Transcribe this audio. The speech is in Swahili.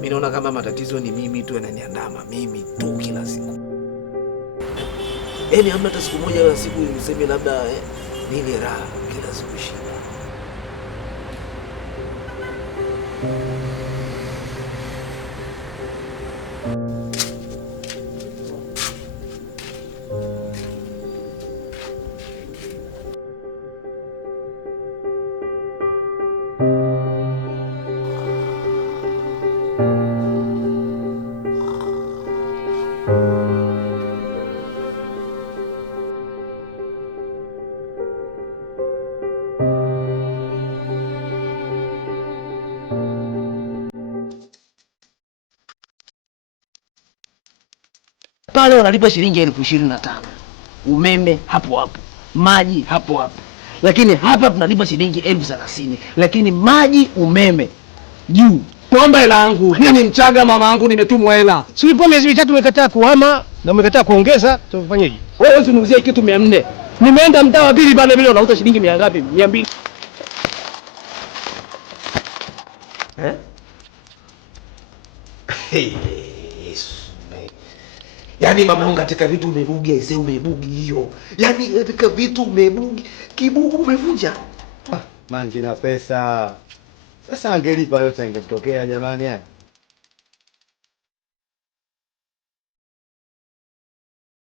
Mimi naona kama matatizo ni mimi tu yananiandama mimi tu kila siku. Yaani hamna hata siku moja wala siku useme labda nini raha, kila siku shida. Pale wanalipa shilingi 25,000. Umeme hapo hapo, maji hapo hapo. Lakini hapa tunalipa shilingi 30,000. Lakini maji, umeme juu. Kuomba hela yangu. Mimi ni Mchaga, mama yangu nimetumwa hela. Si ulipo miezi mitatu umekataa kuhama na umekataa kuongeza, tufanyeje? Wewe usiniuzie kitu 400. Nimeenda mtaa wa pili pale vile unauza shilingi 100 ngapi? 200. Yesu. Yaani mama yangu katika vitu umebugi, aisee umebugi hiyo. Yaani katika vitu umebugi, kibugu umevunja. Man, kina pesa. Sasa angelipa yote ingetokea jamani.